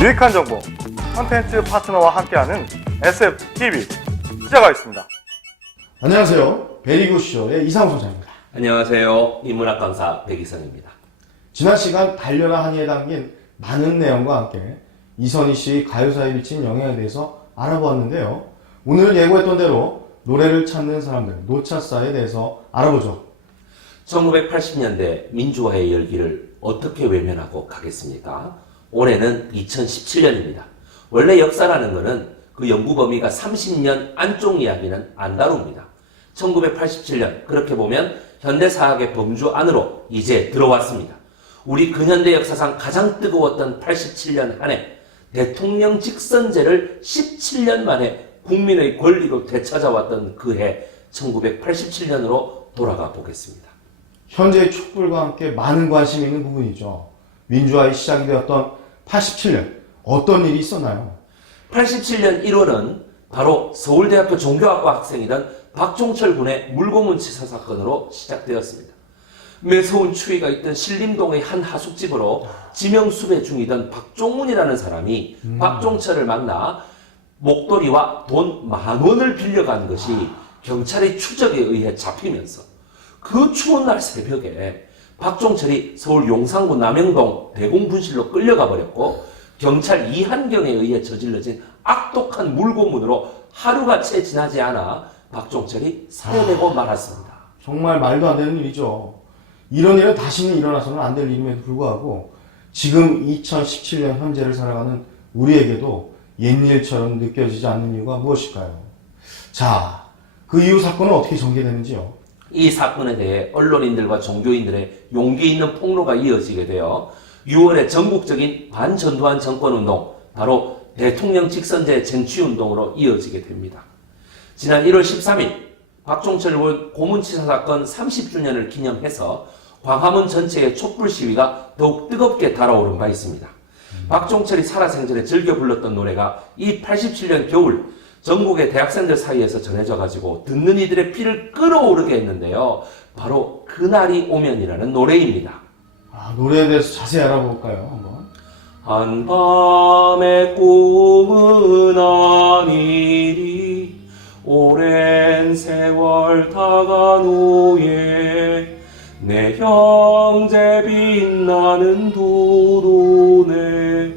유익한 정보, 콘텐츠 파트너와 함께하는 SFTV 시작하겠습니다. 있습니다. 안녕하세요. 베리굿쇼의 이상우 소장입니다. 안녕하세요. 인문학 강사 백이성입니다. 지난 시간 달려라 한이에 담긴 많은 내용과 함께 이선희 씨의 가요사에 미친 영향에 대해서 알아보았는데요. 오늘 예고했던 대로 노래를 찾는 사람들, 노차사에 대해서 알아보죠. 1980년대 민주화의 열기를 어떻게 외면하고 가겠습니까? 올해는 2017년입니다. 원래 역사라는 것은 그 연구 범위가 30년 안쪽 이야기는 안 다룹니다. 1987년, 그렇게 보면 현대사학의 범주 안으로 이제 들어왔습니다. 우리 근현대 역사상 가장 뜨거웠던 87년 한 해, 대통령 직선제를 17년 만에 국민의 권리로 되찾아왔던 그 해, 1987년으로 돌아가 보겠습니다. 현재의 촛불과 함께 많은 관심이 있는 부분이죠. 민주화의 시작이 되었던 87년, 어떤 일이 있었나요? 87년 1월은 바로 서울대학교 종교학과 학생이던 박종철 군의 물고문치사 사건으로 시작되었습니다. 매서운 추위가 있던 신림동의 한 하숙집으로 지명수배 중이던 박종훈이라는 사람이 박종철을 만나 목도리와 돈 10,000원을 빌려간 것이 경찰의 추적에 의해 잡히면서 그 추운 날 새벽에 박종철이 서울 용산구 남영동 대공분실로 끌려가 버렸고, 경찰 이한경에 의해 저질러진 악독한 물고문으로 하루가 채 지나지 않아 박종철이 살해되고 말았습니다. 정말 말도 안 되는 일이죠. 이런 일은 다시는 일어나서는 안 될 일임에도 불구하고 지금 2017년 현재를 살아가는 우리에게도 옛일처럼 느껴지지 않는 이유가 무엇일까요? 자, 그 이후 사건은 어떻게 전개되는지요? 이 사건에 대해 언론인들과 종교인들의 용기 있는 폭로가 이어지게 되어 6월에 전국적인 반전두환 정권운동, 바로 대통령 직선제 쟁취운동으로 이어지게 됩니다. 지난 1월 13일 박종철 고문치사 사건 30주년을 기념해서 광화문 전체의 촛불 시위가 더욱 뜨겁게 달아오른 바 있습니다. 박종철이 살아생전에 즐겨 불렀던 노래가 이 87년 겨울 전국의 대학생들 사이에서 전해져가지고 듣는 이들의 피를 끓어오르게 했는데요. 바로 그날이 오면이라는 노래입니다. 노래에 대해서 자세히 알아볼까요? 한번. 한밤의 꿈은 아니리 오랜 세월 다간 후에 내 형제 빛나는 도로내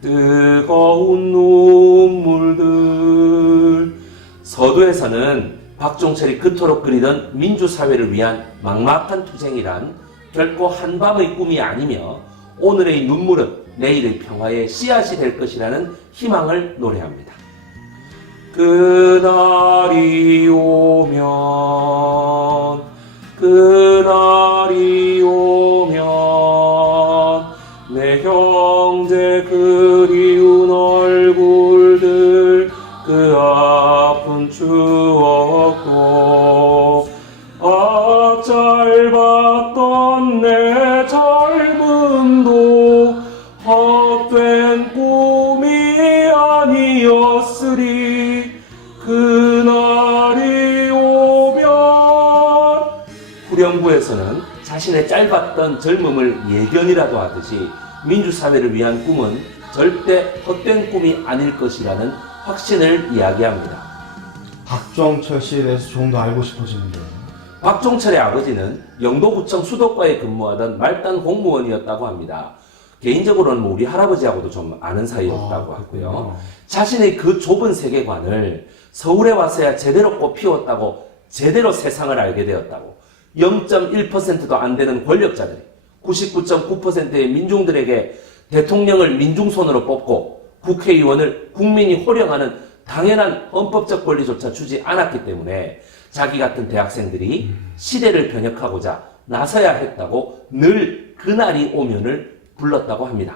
뜨거운 눈물들. 서두에서는 박종철이 그토록 그리던 민주사회를 위한 막막한 투쟁이란 결코 한밤의 꿈이 아니며 오늘의 눈물은 내일의 평화의 씨앗이 될 것이라는 희망을 노래합니다. 그날이 오면, 그날이 오면 내 형제 그리운 얼굴들, 그 아픈 추억도 짧았던 내 젊음도 헛된 꿈이 아니었으리. 그날이 오면. 후렴구에서는 자신의 짧았던 젊음을 예견이라도 하듯이 민주사회를 위한 꿈은 절대 헛된 꿈이 아닐 것이라는 확신을 이야기합니다. 박종철 씨에 대해서 조금 더 알고 싶어지는데요. 박종철의 아버지는 영도구청 수도과에 근무하던 말단 공무원이었다고 합니다. 개인적으로는 우리 할아버지하고도 좀 아는 사이였다고 하고요. 자신의 그 좁은 세계관을 서울에 와서야 제대로 꽃피웠다고, 제대로 세상을 알게 되었다고, 0.1%도 안 되는 권력자들이 99.9%의 민중들에게 대통령을 민중손으로 뽑고 국회의원을 국민이 호령하는 당연한 헌법적 권리조차 주지 않았기 때문에 자기 같은 대학생들이 시대를 변혁하고자 나서야 했다고 늘 그날이 오면을 불렀다고 합니다.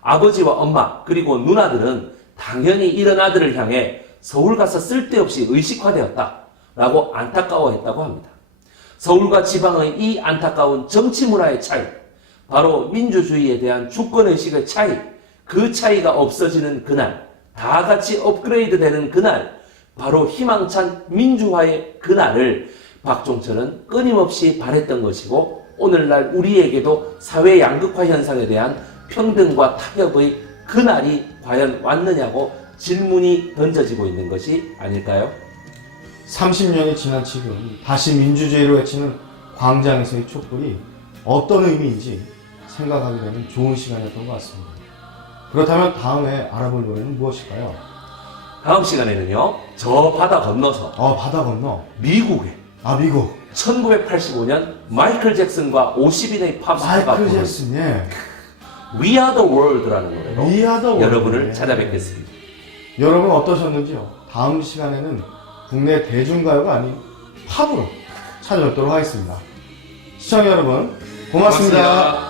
아버지와 엄마 그리고 누나들은 당연히 이런 아들을 향해 서울 가서 쓸데없이 의식화되었다라고 안타까워했다고 합니다. 서울과 지방의 이 안타까운 정치 문화의 차이, 바로 민주주의에 대한 주권의식의 차이, 그 차이가 없어지는 그날, 다 같이 업그레이드 되는 그날, 바로 희망찬 민주화의 그날을 박종철은 끊임없이 바랬던 것이고, 오늘날 우리에게도 사회 양극화 현상에 대한 평등과 타협의 그날이 과연 왔느냐고 질문이 던져지고 있는 것이 아닐까요? 30년이 지난 지금 다시 민주주의를 외치는 광장에서의 촛불이 어떤 의미인지 생각하게 되는 좋은 시간이었던 것 같습니다. 그렇다면 다음에 알아볼 노래는 무엇일까요? 다음 시간에는요, 저 바다 건너서 바다 건너. 미국에 미국. 1985년 마이클 잭슨과 50인의 팝스타가 마이클 부른 잭슨, 예. We Are the World라는 노래로 We Are the World. 여러분을 예. 찾아뵙겠습니다. 여러분 어떠셨는지요? 다음 시간에는 국내 대중가요가 아닌 팝으로 찾아뵙도록 하겠습니다. 시청자 여러분, 고맙습니다.